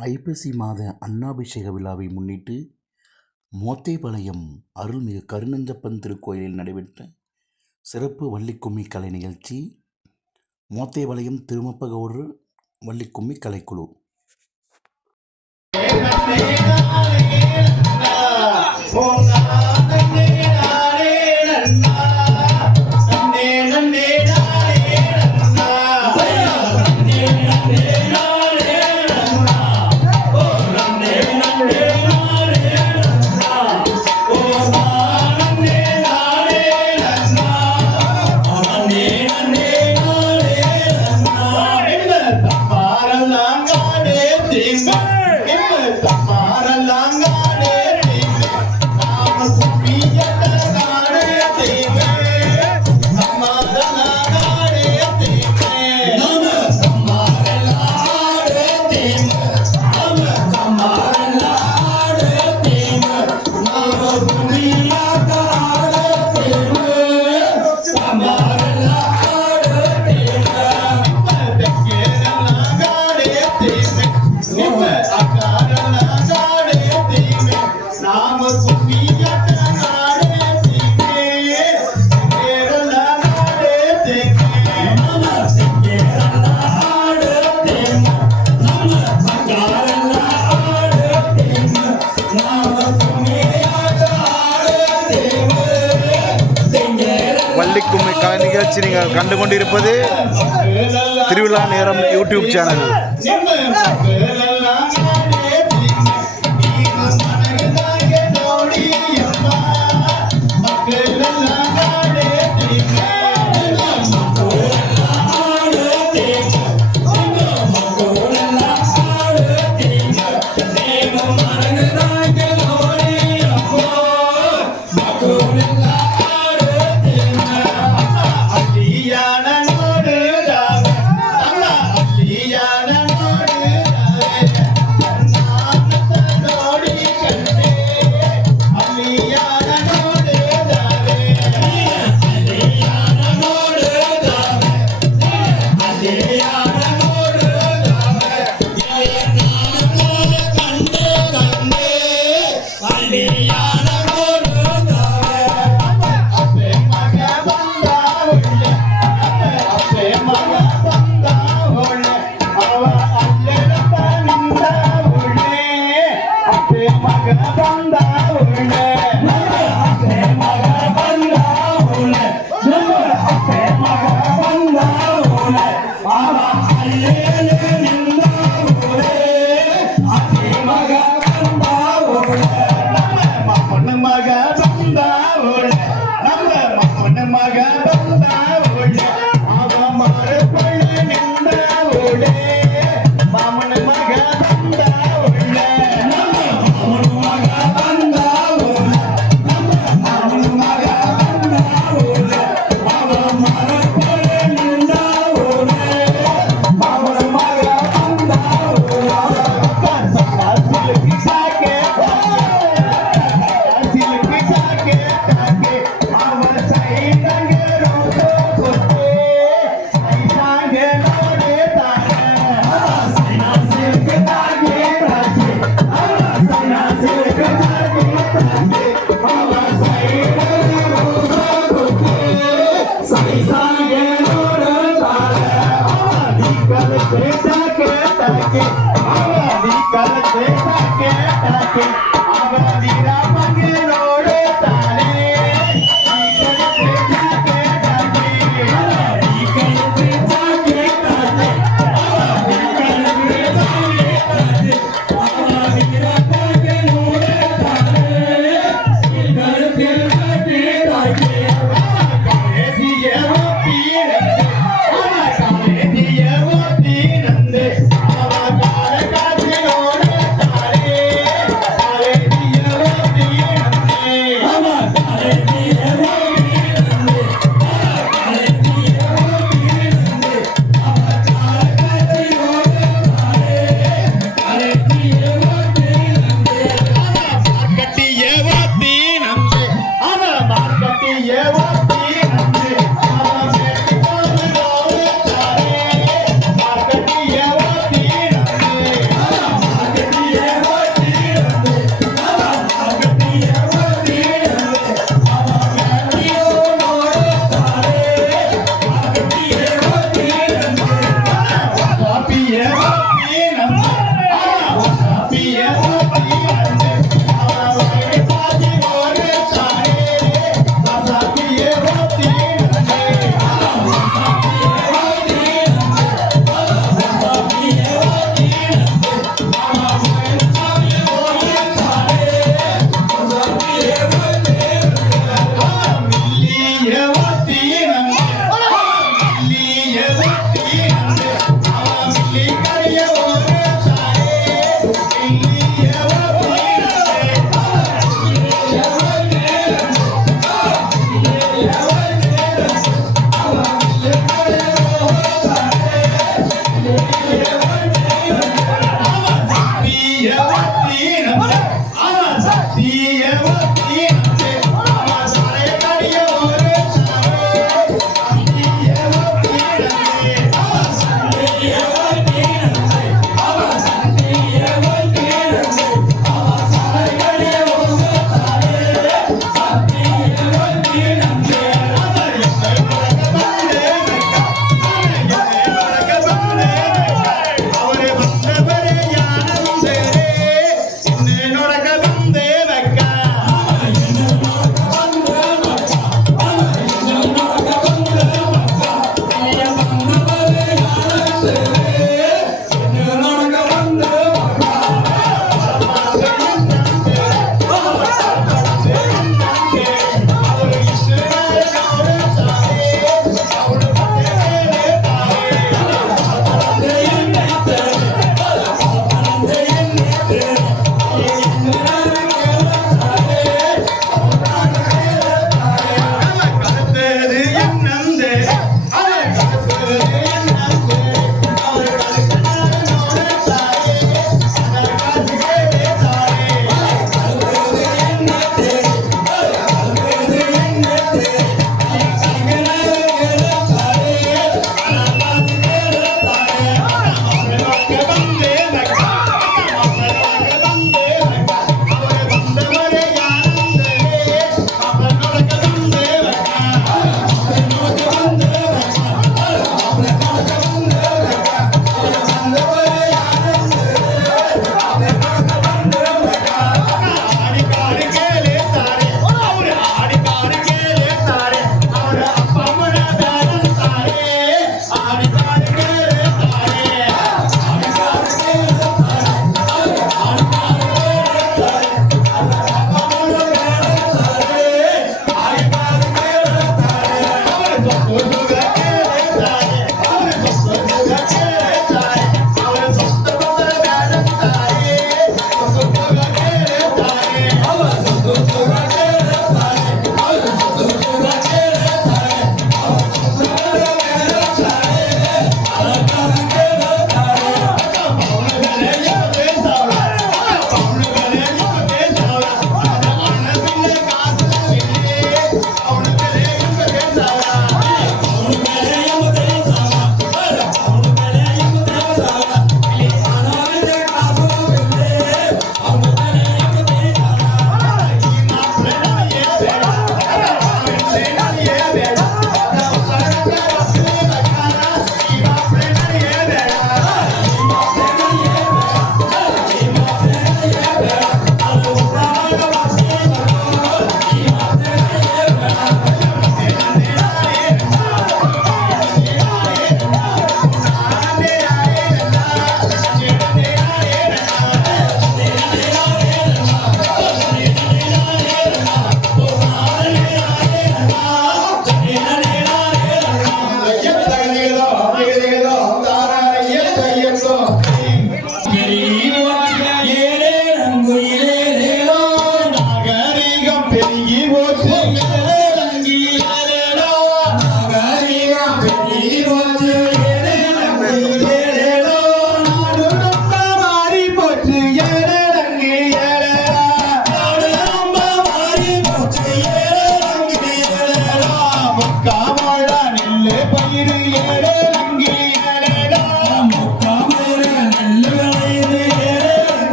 ஐப்பசி மாத அன்னாபிஷேக விழாவை முன்னிட்டு மோத்தேபாளையம் அருள்மிகு கருணஞ்சப்பன் திருக்கோயிலில் நடைபெற்ற சிறப்பு வள்ளிக்கும்மி கலை நிகழ்ச்சி மோத்தேபாளையம் திருமப்பகவுடு வள்ளிக்கும்மி கலைக்குழு. Oh, நீங்கள் கண்டு கொண்டிருப்பது திருவிழா நேரம் YouTube channel. Yeah.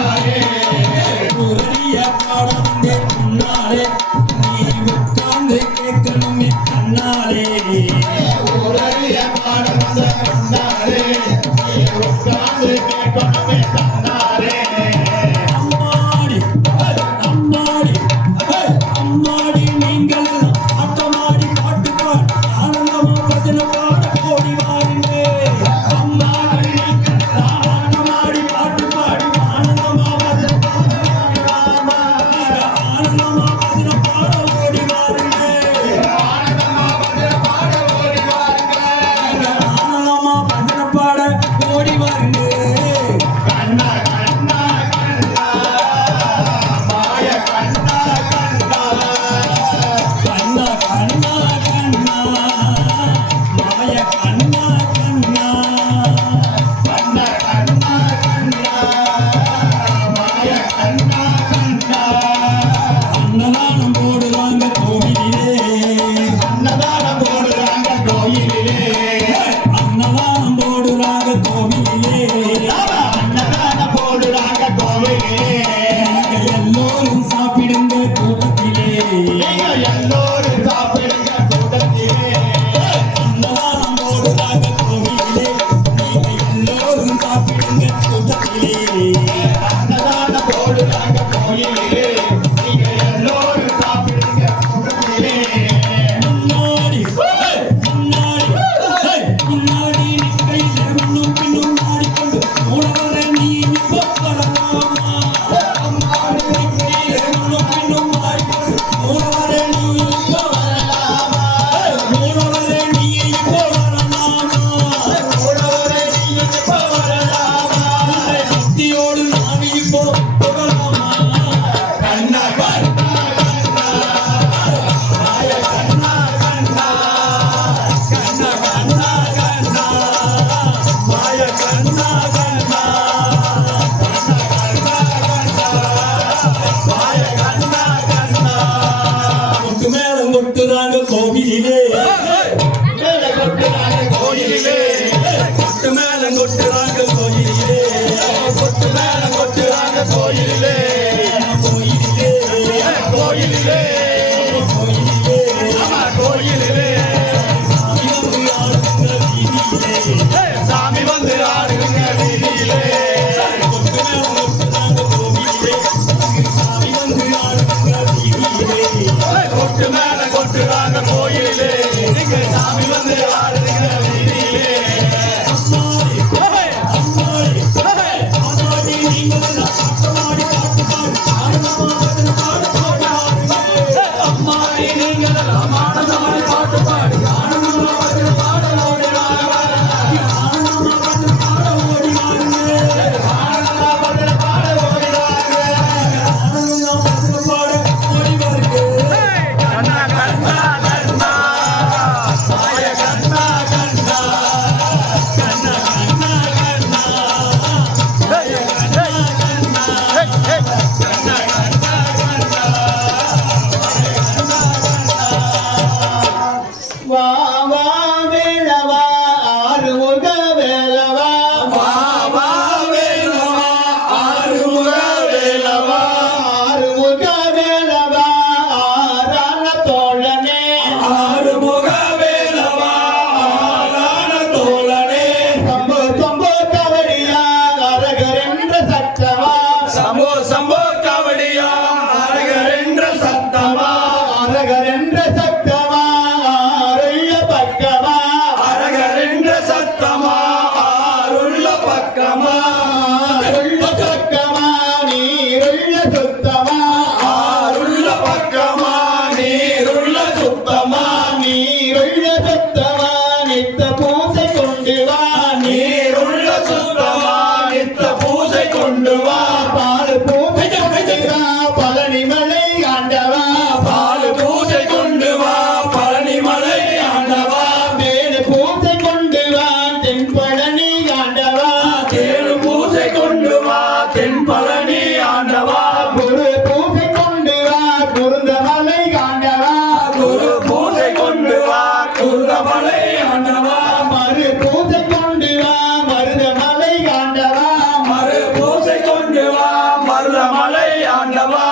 Aê! Yeah. சுத்தமா மலை ஆண்டவா